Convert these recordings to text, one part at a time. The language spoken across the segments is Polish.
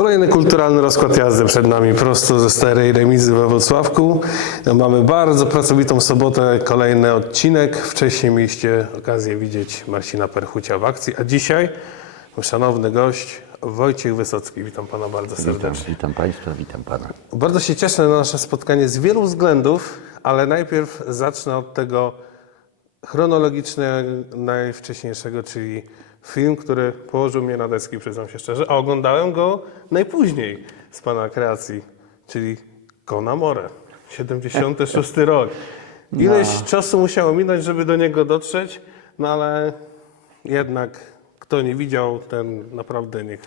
Kolejny kulturalny rozkład jazdy przed nami, prosto ze starej remizy we Wrocławku. Mamy bardzo pracowitą sobotę, kolejny odcinek. Wcześniej mieliście okazję widzieć Marcina Perchucia w akcji, a dzisiaj szanowny gość Wojciech Wysocki. Witam Pana bardzo Witam, serdecznie. witam Państwa, witam Pana. Bardzo się cieszę na nasze spotkanie z wielu względów, ale najpierw zacznę od tego chronologicznie najwcześniejszego, czyli film, który położył mnie na deski, przyznam się szczerze, a oglądałem go najpóźniej z Pana kreacji, czyli Kona More, 76 rok. Ileś czasu musiało minąć, żeby do niego dotrzeć, no ale jednak kto nie widział, ten naprawdę niech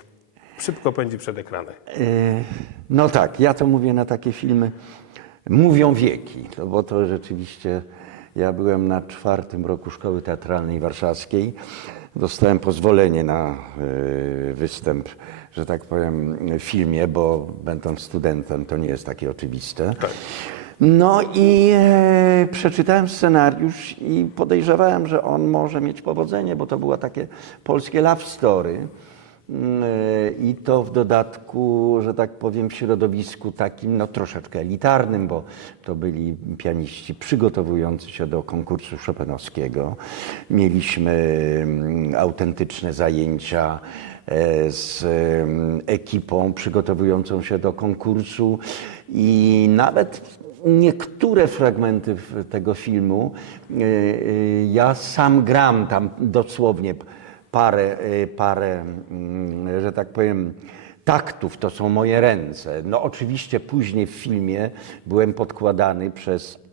szybko pędzi przed ekranem. E, No tak, ja to mówię na takie filmy, mówią wieki, no bo to rzeczywiście, ja byłem na czwartym roku Szkoły Teatralnej Warszawskiej, dostałem pozwolenie na e, występ, że tak powiem, w filmie, bo będąc studentem to nie jest takie oczywiste. No i e, przeczytałem scenariusz i podejrzewałem, że on może mieć powodzenie, bo to było takie polskie love story. Mm, e, I to w dodatku, że tak powiem, w środowisku takim no, troszeczkę elitarnym, bo to byli pianiści przygotowujący się do konkursu Chopinowskiego. Mieliśmy mm, autentyczne zajęcia e, z em, ekipą przygotowującą się do konkursu i nawet niektóre fragmenty tego filmu e, e, ja sam gram tam dosłownie parę, e, parę mm, że tak powiem, taktów, to są moje ręce. No oczywiście później w filmie byłem podkładany przez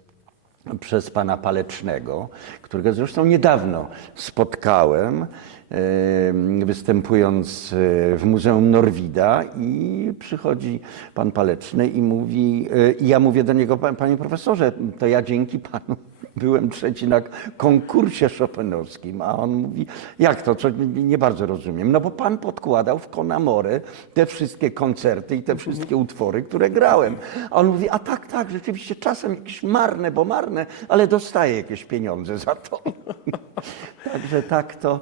przez pana Palecznego, którego zresztą niedawno spotkałem, występując e, w Muzeum Norwida i przychodzi pan Paleczny i mówi, e, i ja mówię do niego, "Pa- panie profesorze, to ja dzięki panu byłem trzeci na konkursie chopinowskim, a on mówi, jak to, co, nie bardzo rozumiem, no bo pan podkładał w Conamore te wszystkie koncerty i te wszystkie utwory, które grałem. A on mówi, a tak, tak, rzeczywiście czasem jakieś marne, bo marne, ale dostaję jakieś pieniądze za to. Także tak to,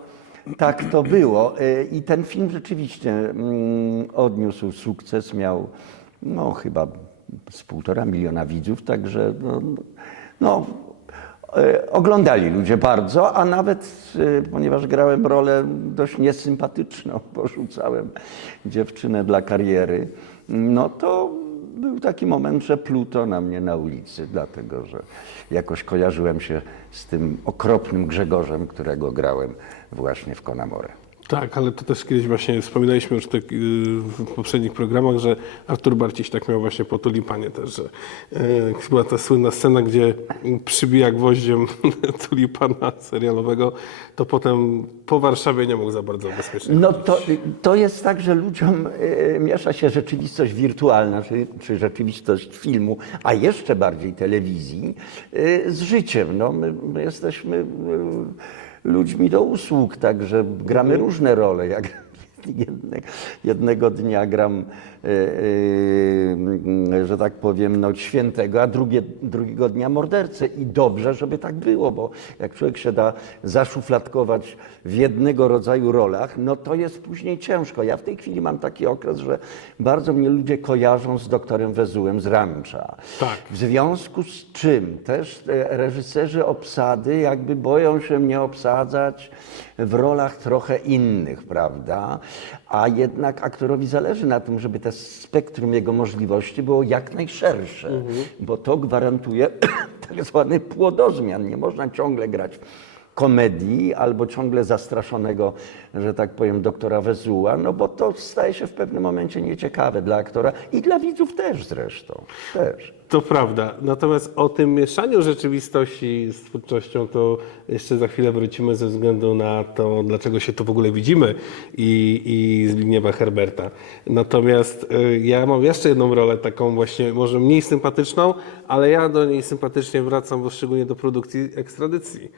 tak to było. Y, I ten film rzeczywiście mm, odniósł sukces, miał no chyba z półtora miliona widzów, także no, no, e, oglądali ludzie bardzo, a nawet, e, ponieważ grałem rolę dość niesympatyczną, porzucałem dziewczynę dla kariery, no to był taki moment, że pluto na mnie na ulicy, dlatego że jakoś kojarzyłem się z tym okropnym Grzegorzem, którego grałem właśnie w Konamore. Tak, ale to też kiedyś właśnie wspominaliśmy już tak, y, w poprzednich programach, że Artur Barciś tak miał właśnie po Tulipanie też, że y, była ta słynna scena, gdzie przybija gwoździem Tulipana serialowego, to potem po Warszawie nie mógł za bardzo bezpiecznie No chodzić. to, to jest tak, że ludziom e, miesza się rzeczywistość wirtualna, czy, czy rzeczywistość filmu, a jeszcze bardziej telewizji, z życiem. No, my, my jesteśmy ludźmi do usług, także gramy różne role. Jak jedne, jednego dnia gram, że tak powiem, no, świętego, a drugie, drugiego dnia mordercę. I dobrze, żeby tak było, bo jak człowiek się da zaszufladkować w jednego rodzaju rolach, no to jest później ciężko. Ja w tej chwili mam taki okres, że bardzo mnie ludzie kojarzą z doktorem Wezułem z Rancza. Tak. W związku z czym też e, reżyserzy obsady jakby boją się mnie obsadzać w rolach trochę innych, prawda? A jednak aktorowi zależy na tym, żeby te spektrum jego możliwości było jak najszersze, bo to gwarantuje tak zwany płodozmian. Nie można ciągle grać komedii albo ciągle zastraszonego, że tak powiem, doktora Wezuła, no bo to staje się w pewnym momencie nieciekawe dla aktora i dla widzów też zresztą. Też. To prawda. Natomiast o tym mieszaniu rzeczywistości z twórczością to jeszcze za chwilę wrócimy ze względu na to, dlaczego się tu w ogóle widzimy i, i Zbigniewa Herberta. Natomiast y, ja mam jeszcze jedną rolę, taką właśnie może mniej sympatyczną, ale ja do niej sympatycznie wracam, bo szczególnie do produkcji ekstradycji.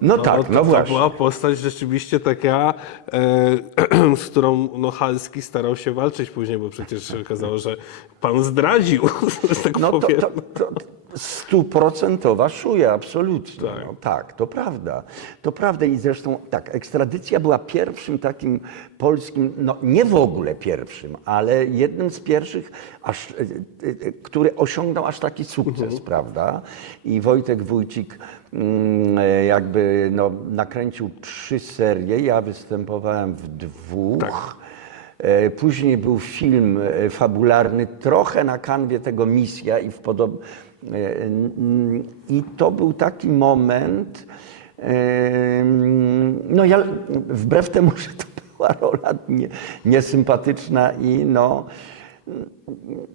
No, tak, to, no to właśnie. była postać rzeczywiście taka, e, z którą no, Halski starał się walczyć później, bo przecież się okazało, że pan zdradził, że tak No to, powiem. to, to, Stuprocentowa szuja, absolutnie. Tak. No, tak, to prawda. To prawda i zresztą tak, ekstradycja była pierwszym takim polskim, no nie w ogóle pierwszym, ale jednym z pierwszych, aż, e, e, który osiągnął aż taki sukces, prawda? I Wojtek Wójcik mm, e, jakby no, nakręcił trzy serie, ja występowałem w dwóch. E, Później był film fabularny, trochę na kanwie tego misja i w podob... e, I to był taki moment, e, no ja wbrew temu, że to była rola nie, niesympatyczna i no,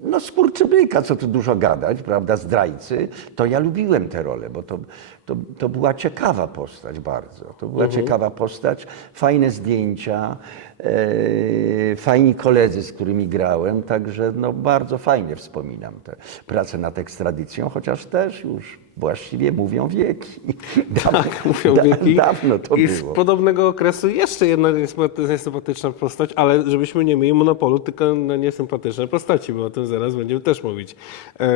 no skurczybyka, co tu dużo gadać, prawda, zdrajcy, to ja lubiłem tę rolę, bo to, to, to była ciekawa postać bardzo. To była ciekawa postać, fajne zdjęcia, e, fajni koledzy, z którymi grałem, także no bardzo fajnie wspominam tę pracę nad ekstradycją, chociaż też już właściwie mówią wieki. Dawno, Tak, mówią da- wieki. Dawno to I z było. podobnego okresu jeszcze jedna niesympa- niesympatyczna postać, ale żebyśmy nie mieli monopolu tylko na niesympatyczne postaci, bo o tym zaraz będziemy też mówić. E,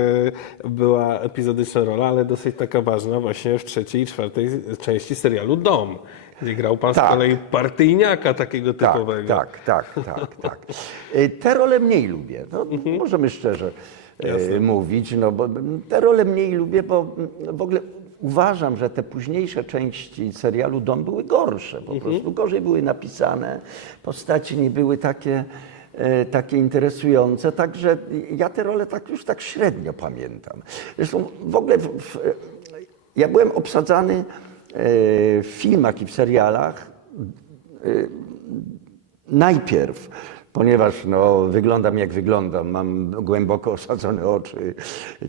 była epizodyczna rola, ale dosyć taka ważna właśnie w trzeciej i czwartej części serialu Dom, gdzie grał pan z Tak. kolei partyjniaka takiego Tak, typowego. tak, tak, tak, tak. Y, Te role mniej lubię. No, Możemy szczerze y, mówić, no bo te role mniej lubię, bo w ogóle uważam, że te późniejsze części serialu Dom były gorsze. Po prostu gorzej były napisane, postaci nie były takie, e, takie interesujące, także ja te role tak już tak średnio pamiętam. Zresztą w ogóle w, w, ja byłem obsadzany e, w filmach i w serialach najpierw, ponieważ no, wyglądam jak wyglądam, mam głęboko osadzone oczy,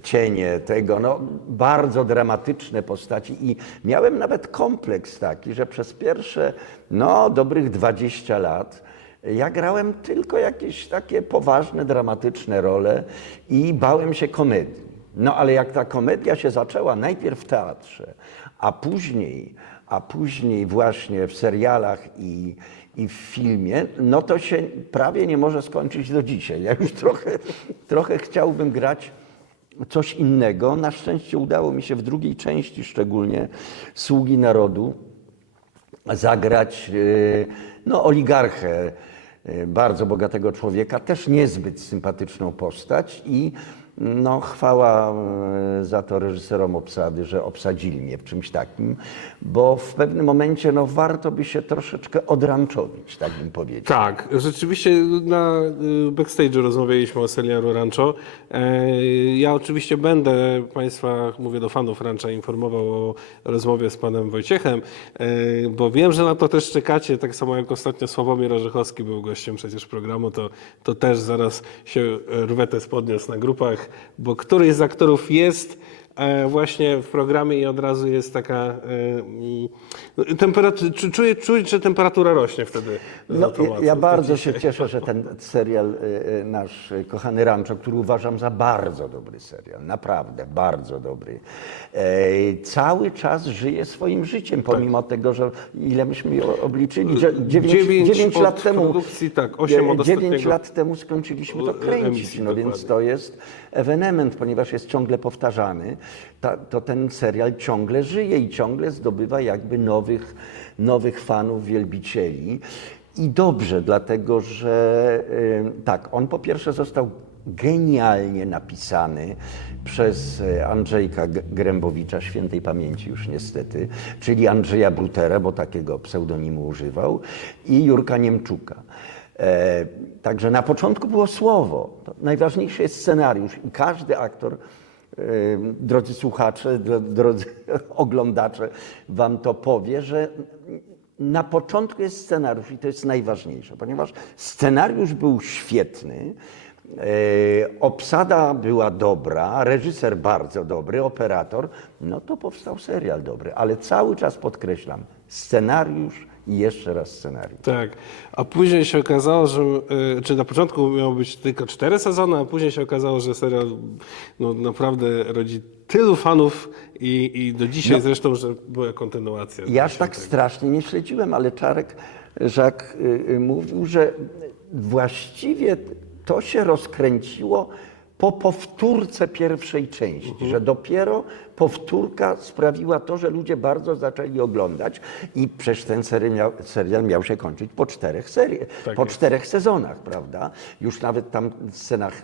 cienie tego, no, bardzo dramatyczne postaci. I miałem nawet kompleks taki, że przez pierwsze no, dobrych 20 lat ja grałem tylko jakieś takie poważne, dramatyczne role i bałem się komedii. No ale jak ta komedia się zaczęła najpierw w teatrze, a później, a później właśnie w serialach i, i w filmie, no to się prawie nie może skończyć do dzisiaj. Ja już trochę, trochę chciałbym grać coś innego. Na szczęście udało mi się w drugiej części szczególnie Sługi Narodu zagrać e, no, oligarchę, e, bardzo bogatego człowieka, też niezbyt sympatyczną postać i no, chwała e, za to reżyserom obsady, że obsadzili mnie w czymś takim, bo w pewnym momencie no, warto by się troszeczkę odranczowić, tak bym powiedział. Tak, rzeczywiście na y, backstage'u rozmawialiśmy o serialu Rancho. E, Ja oczywiście będę Państwa, mówię do fanów Rancha, informował o rozmowie z panem Wojciechem, e, bo wiem, że na to też czekacie, tak samo jak ostatnio Sławomir Orzechowski był gościem przecież programu, to, to też zaraz się rwetę podniósł na grupach, bo któryś z aktorów jest właśnie w programie i od razu jest taka e, mm, temperatura, czuję, czuję, że temperatura rośnie wtedy. No, ja, ja bardzo się cieszę, że ten serial, y, nasz kochany Rancho, który uważam za bardzo dobry serial, naprawdę bardzo dobry, e, cały czas żyje swoim życiem, pomimo tego, że ile myśmy obliczyli, że 9, Dziewięć 9 lat temu, produkcji, tak, osiem od 9 ostatniego lat temu skończyliśmy to kręcić, no więc to jest ewenement, ponieważ jest ciągle powtarzany, ta, to ten serial ciągle żyje i ciągle zdobywa jakby nowych, nowych fanów, wielbicieli. I dobrze, dlatego że y, tak, on po pierwsze został genialnie napisany przez e, Andrzejka Grębowicza, świętej pamięci już niestety, czyli Andrzeja Brutera, bo takiego pseudonimu używał, i Jurka Niemczuka. E, także na początku było słowo. Najważniejszy jest scenariusz i każdy aktor, drodzy słuchacze, dro- drodzy oglądacze, wam to powie, że na początku jest scenariusz i to jest najważniejsze, ponieważ scenariusz był świetny, e, obsada była dobra, reżyser bardzo dobry, operator, no to powstał serial dobry, ale cały czas podkreślam, scenariusz i jeszcze raz scenariusz. Tak, a później się okazało, że, y, czy na początku miało być tylko cztery sezony, a później się okazało, że serial no, naprawdę rodzi tylu fanów i, i do dzisiaj zresztą, że była kontynuacja. Ja aż tak strasznie nie śledziłem, ale Czarek Żak y, y, mówił, że właściwie to się rozkręciło po powtórce pierwszej części, że dopiero powtórka sprawiła to, że ludzie bardzo zaczęli oglądać i przecież ten serial miał, serial miał się kończyć po czterech serii, Tak po jest. czterech sezonach, prawda? Już nawet tam w scenach,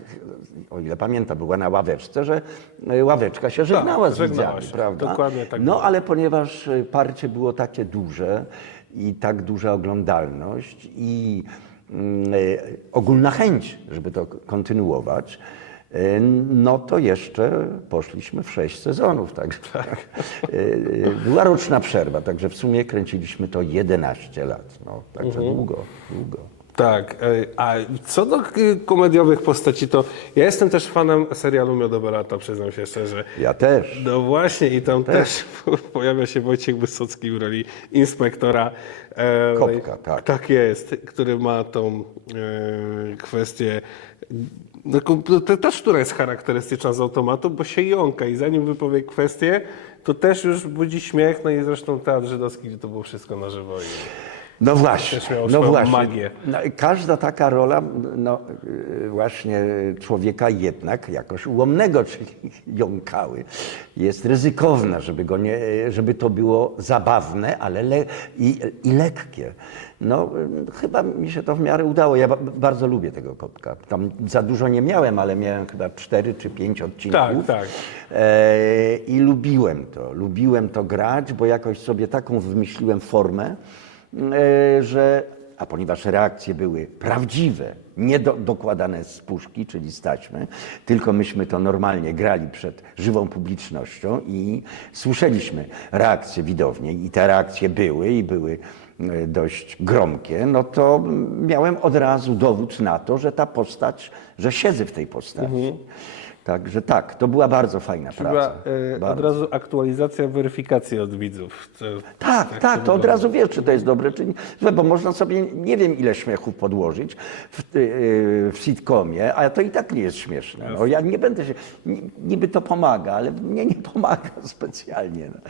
o ile pamiętam, była na ławeczce, że e, ławeczka się żegnała z Tak, żegnała widzami, się. prawda? Dokładnie tak No było. ale ponieważ e, parcie było takie duże i tak duża oglądalność i mm, e, ogólna chęć, żeby to kontynuować, no to jeszcze poszliśmy w sześć sezonów. Także Tak. e, e, była roczna przerwa, także w sumie kręciliśmy to 11 lat. No, także Mhm. długo, długo. Tak, e, a co do komediowych postaci, to ja jestem też fanem serialu Miodowe Lata, przyznam się szczerze. Ja też. No właśnie i tam też pojawia się Wojciech Wysocki w roli inspektora. e, Kopka, tak. Tak jest, który ma tą e, kwestię, to też, która jest charakterystyczna z automatu, bo się jąka i zanim wypowie kwestię, to też już budzi śmiech, no i zresztą teatr żydowski, gdzie to było wszystko na żywo. No właśnie, no właśnie. magię. No, każda taka rola no, y, właśnie człowieka jednak jakoś ułomnego, czyli jąkały, jest ryzykowna, żeby, go nie, żeby to było zabawne, ale le, i, i lekkie. No, y, chyba mi się to w miarę udało. Ja ba- bardzo lubię tego kotka. Tam za dużo nie miałem, ale miałem chyba cztery czy pięć odcinków. Tak, tak. E, I lubiłem to. Lubiłem to grać, bo jakoś sobie taką wymyśliłem formę, że. A ponieważ reakcje były prawdziwe, nie do, dokładane z puszki, czyli z taśmy, tylko myśmy to normalnie grali przed żywą publicznością i słyszeliśmy reakcje widownie i te reakcje były i były e, dość gromkie, no to miałem od razu dowód na to, że ta postać, że siedzę w tej postaci. Także tak, to była bardzo fajna Chyba praca. e, od Bardzo. razu aktualizacja weryfikacji od widzów. To- Tak, tak, to od razu wiesz, czy to jest dobre, czy nie. Bo można sobie nie wiem ile śmiechu podłożyć w, yy, w sitcomie, a to i tak nie jest śmieszne. No, ja nie będę się, ni- niby to pomaga, ale mnie nie pomaga specjalnie. No.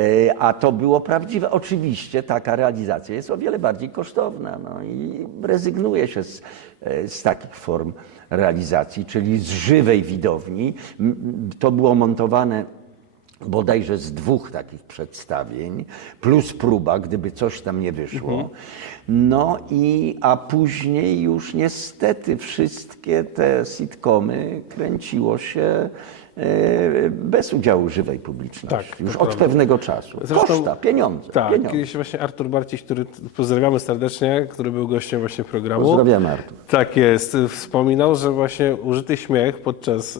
Yy, A to było prawdziwe. Oczywiście taka realizacja jest o wiele bardziej kosztowna no, i rezygnuje się z, z takich form realizacji, czyli z żywej widowni. To było montowane bodajże z dwóch takich przedstawień, plus próba, gdyby coś tam nie wyszło. No i, a później już niestety wszystkie te sitcomy kręciło się bez udziału żywej publiczności. Tak, już od prawda. pewnego czasu. Zresztą- Koszta, pieniądze. Tak, pieniądze. kiedyś właśnie Artur Barciś, który pozdrawiamy serdecznie, który był gościem właśnie programu. Pozdrawiam Artur. Tak jest. Wspominał, że właśnie użyty śmiech podczas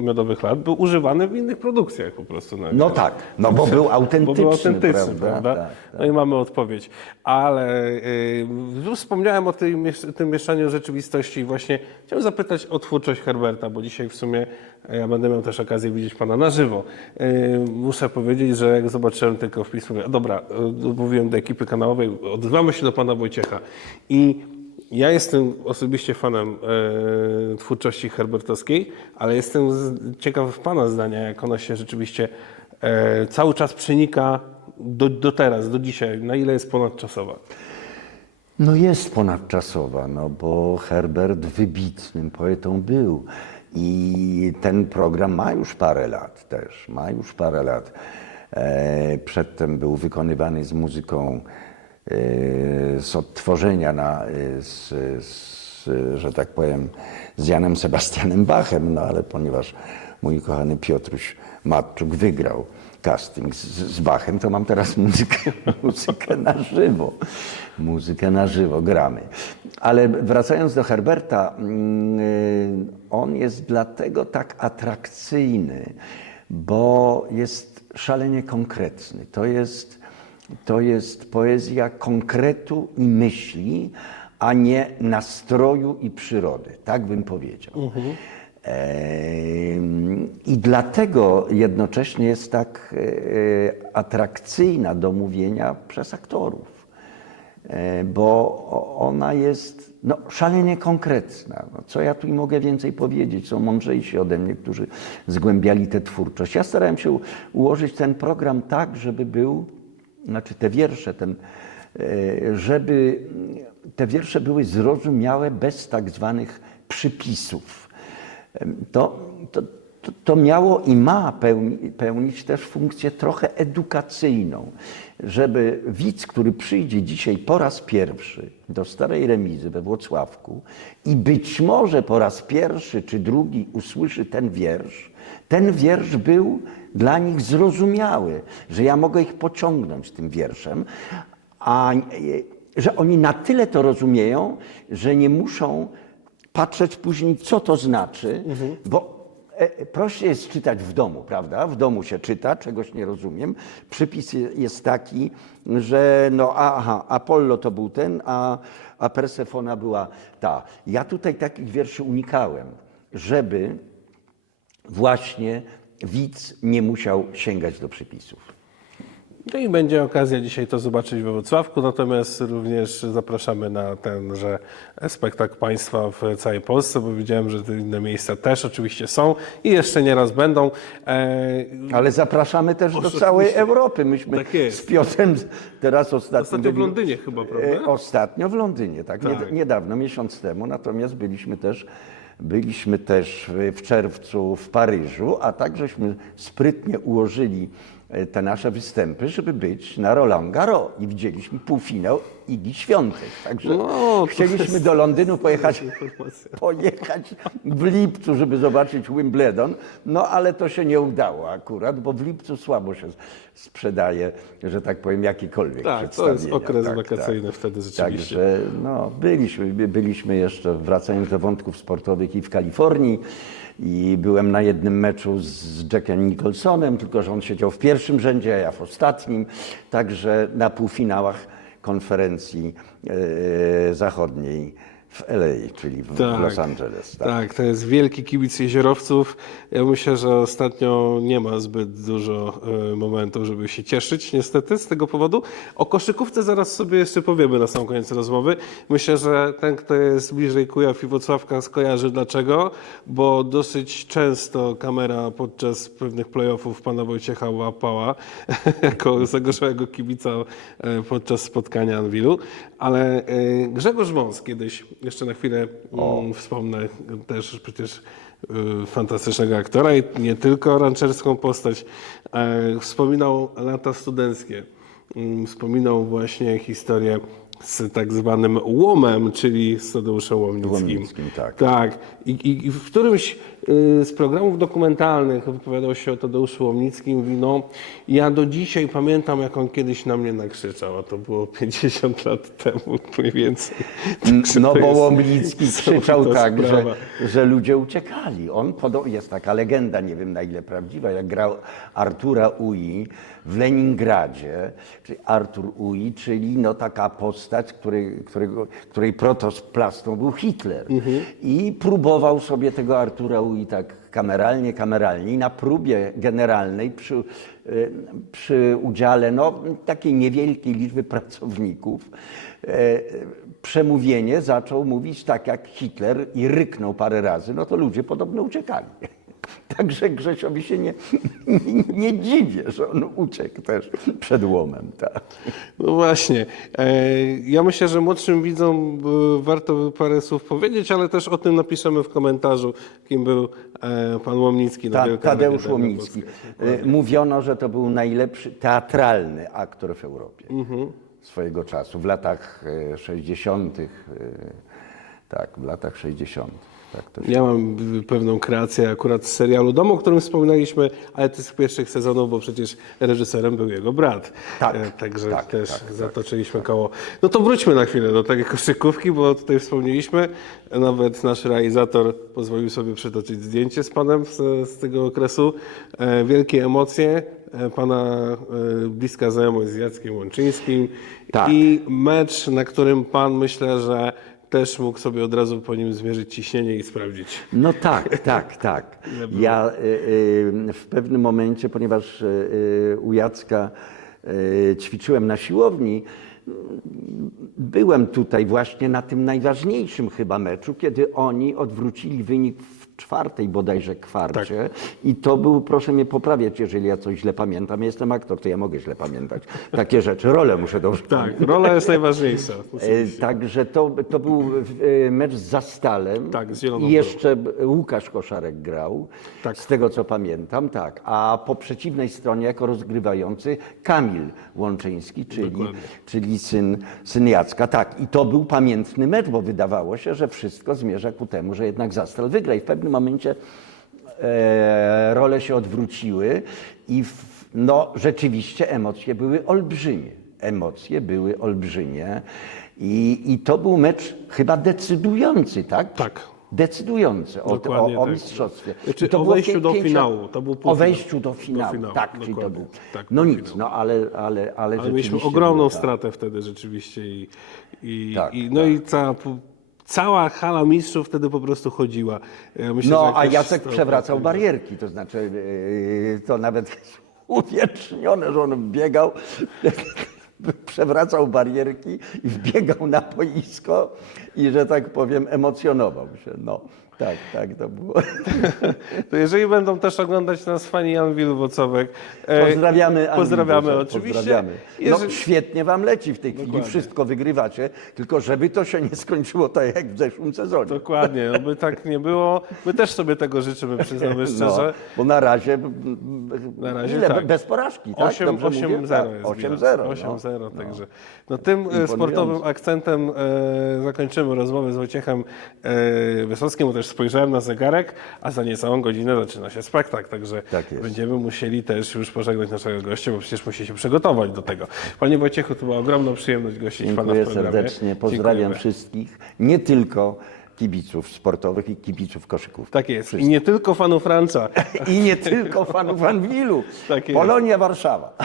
miodowych lat był używany w innych produkcjach po prostu. nawet. No tak, no bo był Bo autentyczny, był autentyczny, prawda? prawda? Tak, No i mamy odpowiedź. Ale y, już wspomniałem o miesz- tym mieszaniu rzeczywistości i właśnie chciałem zapytać o twórczość Herberta, bo dzisiaj w sumie e, ja będę miał też okazję widzieć Pana na żywo. Y, muszę powiedzieć, że jak zobaczyłem tylko wpis, mówię, dobra, y, mówiłem do ekipy kanałowej, odzywamy się do Pana Wojciecha i ja jestem osobiście fanem e, twórczości herbertowskiej, ale jestem ciekaw Pana zdania, jak ona się rzeczywiście e, cały czas przenika do, do teraz, do dzisiaj, na ile jest ponadczasowa. No jest ponadczasowa, no bo Herbert wybitnym poetą był. I ten program ma już parę lat też, ma już parę lat. E, przedtem był wykonywany z muzyką e, z odtworzenia, na, e, z, z, że tak powiem, z Janem Sebastianem Bachem, no ale ponieważ mój kochany Piotruś Matczuk wygrał casting z, z Bachem, to mam teraz muzykę, muzykę na żywo. Muzykę na żywo gramy. Ale wracając do Herberta, mm, y, on jest dlatego tak atrakcyjny, bo jest szalenie konkretny. To jest, to jest poezja konkretu i myśli, a nie nastroju i przyrody. Tak bym powiedział. Em, I dlatego jednocześnie jest tak e, atrakcyjna do mówienia przez aktorów, E, bo ona jest no, szalenie konkretna. No, co ja tu mogę więcej powiedzieć? Są mądrzejsi ode mnie, którzy zgłębiali tę twórczość. Ja starałem się ułożyć ten program tak, żeby był, znaczy te wiersze, ten, e, żeby te wiersze były zrozumiałe bez tak zwanych przypisów. To, to, to, miało i ma pełni, pełnić też funkcję trochę edukacyjną, żeby widz, który przyjdzie dzisiaj po raz pierwszy do Starej Remizy we Włocławku i być może po raz pierwszy czy drugi usłyszy ten wiersz, ten wiersz był dla nich zrozumiały, że ja mogę ich pociągnąć tym wierszem, a e, że oni na tyle to rozumieją, że nie muszą patrzeć później, co to znaczy, bo e, prościej jest czytać w domu, prawda? W domu się czyta, czegoś nie rozumiem. Przypis je- jest taki, że no aha, Apollo to był ten, a, a Persefona była ta. Ja tutaj takich wierszy unikałem, żeby właśnie widz nie musiał sięgać do przypisów. No i będzie okazja dzisiaj to zobaczyć we Wrocławku, natomiast również zapraszamy na tenże spektakl Państwa w całej Polsce, bo widziałem, że te inne miejsca też oczywiście są i jeszcze nieraz będą. E, Ale zapraszamy też do całej Europy. Myśmy Tak jest. z Piotrem teraz ostatnio, Ostatnio w Londynie chyba, prawda? E, Ostatnio w Londynie, tak, Tak. Nied- niedawno, miesiąc temu. Natomiast byliśmy też, byliśmy też w- czerwcu w Paryżu, a tak żeśmy sprytnie ułożyli te nasze występy, żeby być na Roland Garros. I widzieliśmy półfinał Igi Świątek. Także No, chcieliśmy jest- do Londynu pojechać pojechać w lipcu, żeby zobaczyć Wimbledon, no ale to się nie udało akurat, bo w lipcu słabo się sprzedaje, że tak powiem, jakiekolwiek Tak, to jest okres wakacyjny wtedy rzeczywiście. Także no, byliśmy, by- byliśmy jeszcze, wracając do wątków sportowych i w Kalifornii i byłem na jednym meczu z Jackiem Nicholsonem, tylko że on siedział w pierwszym rzędzie, a ja w ostatnim, także na półfinałach konferencji e, zachodniej w LA, czyli w, w Los Angeles. Tak. Tak, to jest wielki kibic jeziorowców. Ja myślę, że ostatnio nie ma zbyt dużo e, momentów, żeby się cieszyć, niestety, z tego powodu. O koszykówce zaraz sobie jeszcze powiemy na sam koniec rozmowy. Myślę, że ten, kto jest bliżej Kujaw i skojarzy dlaczego, bo dosyć często kamera podczas pewnych playoffów pana Wojciecha łapała jako zagorzałego kibica e, podczas spotkania Anwilu. Ale e, Grzegorz Wąs kiedyś, jeszcze na chwilę mm, wspomnę, też przecież y, fantastycznego aktora i nie tylko rancherską postać. E, Wspominał lata studenckie. Mm, Wspominał właśnie historię z tak zwanym łomem, czyli z Tadeuszem Łomnickim. Łomnickim, tak. Tak. I, i, I w którymś z programów dokumentalnych wypowiadał się o Tadeuszu Łomnickim. Mówi, no, ja do dzisiaj pamiętam, jak on kiedyś na mnie nakrzyczał, a to było 50 lat temu mniej więcej. Także No bo Łomnicki krzyczał tak, że, że ludzie uciekali. On jest taka legenda, nie wiem na ile prawdziwa, jak grał Artura Ui w Leningradzie, czyli Artur Ui, czyli no taka postać, której, którego, której był Hitler. I próbował sobie tego Artura Ui tak kameralnie, kameralnie i na próbie generalnej przy, y, przy udziale no, takiej niewielkiej liczby pracowników e, przemówienie zaczął mówić tak jak Hitler i ryknął parę razy, no to ludzie podobno uciekali. Także Grzesiowi się nie, nie, nie dziwię, że on uciekł też przed łomem. Tak. No właśnie. E, Ja myślę, że młodszym widzom e, warto parę słów powiedzieć, ale też o tym napiszemy w komentarzu, kim był e, pan Łomnicki. Ta, wielka Tadeusz Łomnicki. Mówiono, że to był najlepszy teatralny aktor w Europie swojego czasu, w latach y, 60. y, Tak, w latach 60. Tak się Ja mam pewną kreację akurat z serialu Dom, o którym wspominaliśmy, ale to z pierwszych sezonów, bo przecież reżyserem był jego brat. Tak, E, Także tak, też tak, tak. zatoczyliśmy koło. No to wróćmy na chwilę do tej koszykówki, bo tutaj wspomnieliśmy, nawet nasz realizator pozwolił sobie przytoczyć zdjęcie z panem z, z tego okresu. E, Wielkie emocje, e, pana bliska znajomość z Jackiem Łączyńskim Tak. i mecz, na którym pan myślę, że też mógł sobie od razu po nim zmierzyć ciśnienie i sprawdzić. No tak, tak, tak. Ja y, y, w pewnym momencie, ponieważ y, u Jacka ćwiczyłem na siłowni, byłem tutaj właśnie na tym najważniejszym chyba meczu, kiedy oni odwrócili wynik czwartej bodajże kwarcie i to był, proszę mnie poprawiać, jeżeli ja coś źle pamiętam, ja jestem aktor, to ja mogę źle pamiętać. Takie rzeczy, rolę muszę dobrze Tak, rola jest najważniejsza. E, Także to, to był e, mecz z Zastalem. Tak, z I jeszcze Łukasz Koszarek grał, Tak. z tego co pamiętam, tak. A po przeciwnej stronie jako rozgrywający Kamil Łączyński, czyli, Dokładnie. czyli syn, syn Jacka. Tak, i to był pamiętny mecz, bo wydawało się, że wszystko zmierza ku temu, że jednak Zastal wygra. I w pewnym momencie e, role się odwróciły i w, no, rzeczywiście emocje były olbrzymie. Emocje były olbrzymie i, i to był mecz chyba decydujący, tak? Tak. Decydujący o, Dokładnie o, o tak. mistrzostwie. To o wejściu do finału, to był O wejściu do finału, finału, tak, czyli to dokładnie. był. Tak, no nic, no ale, ale, ale, Ale mieliśmy ogromną było tak. stratę wtedy rzeczywiście i, i, Tak, i no i cała, cała hala mistrzów wtedy po prostu chodziła. Ja myślę, że No, a Jacek stał- przewracał barierki, to znaczy yy, to nawet jest uwiecznione, że on biegał, przewracał barierki i wbiegał na boisko i, że tak powiem, emocjonował się. No, tak, tak to było. To jeżeli będą też oglądać nas fani Jan Wilwocowek, e, Pozdrawiamy. Pozdrawiamy Boże, oczywiście. Pozdrawiamy. No, Jeżeli- świetnie wam leci w tej chwili, Dokładnie. wszystko wygrywacie, tylko żeby to się nie skończyło tak jak w zeszłym sezonie. Dokładnie, no by tak nie było. My też sobie tego życzymy, przyznamy No, szczerze. bo na razie, Na razie ile? tak. Bez porażki, tak? 8, Dobrze 8 mówię? 0 Tak, jest 8 bilans. 0 8-0, no. także. No tym e, sportowym akcentem e, zakończymy rozmowę z Wojciechem e, Wysockim, bo też spojrzałem na zegarek, a za niecałą godzinę zaczyna się spektakl, także Tak będziemy musieli też już pożegnać naszego gościa, bo przecież musi się przygotować do tego. Panie Wojciechu, to była ogromna przyjemność gościć Pana Dziękuję w programie. serdecznie, pozdrawiam Dziękujemy. wszystkich, nie tylko kibiców sportowych i kibiców koszyków. Tak jest. I nie tylko fanów Franca. I nie tylko fanów Anwilu. Tak jest. Polonia Warszawa.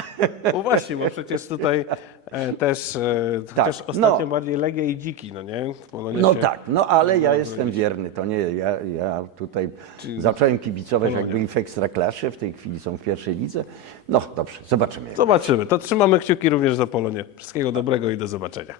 No właśnie, bo przecież tutaj e, też, e, Tak, chociaż ostatnio no. bardziej Legia i Dziki, no nie? Polonia No się- tak, no ale ja jestem wierny, to nie, ja, ja tutaj zacząłem kibicować jak byli w Ekstraklasie, w tej chwili są w pierwszej lidze. No dobrze, zobaczymy. Zobaczymy. To trzymamy kciuki również za Polonię. Wszystkiego dobrego i do zobaczenia.